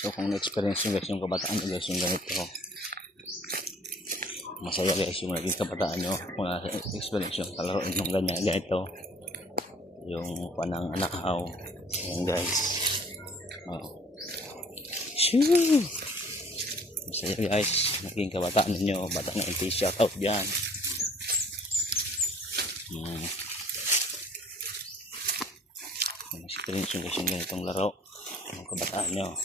So kung na-experience nyo guys yung kabataan nyo guys yung ganito, masaya guys yung naging kabataan nyo kung na-experience yung kalaro yung ganito, yung panang anakaw. Ayan guys. Shoo! Masaya guys naging kabataan nyo, bata na yung shout out dyan. Experience yung guys yung ganitong laro yung kabataan nyo.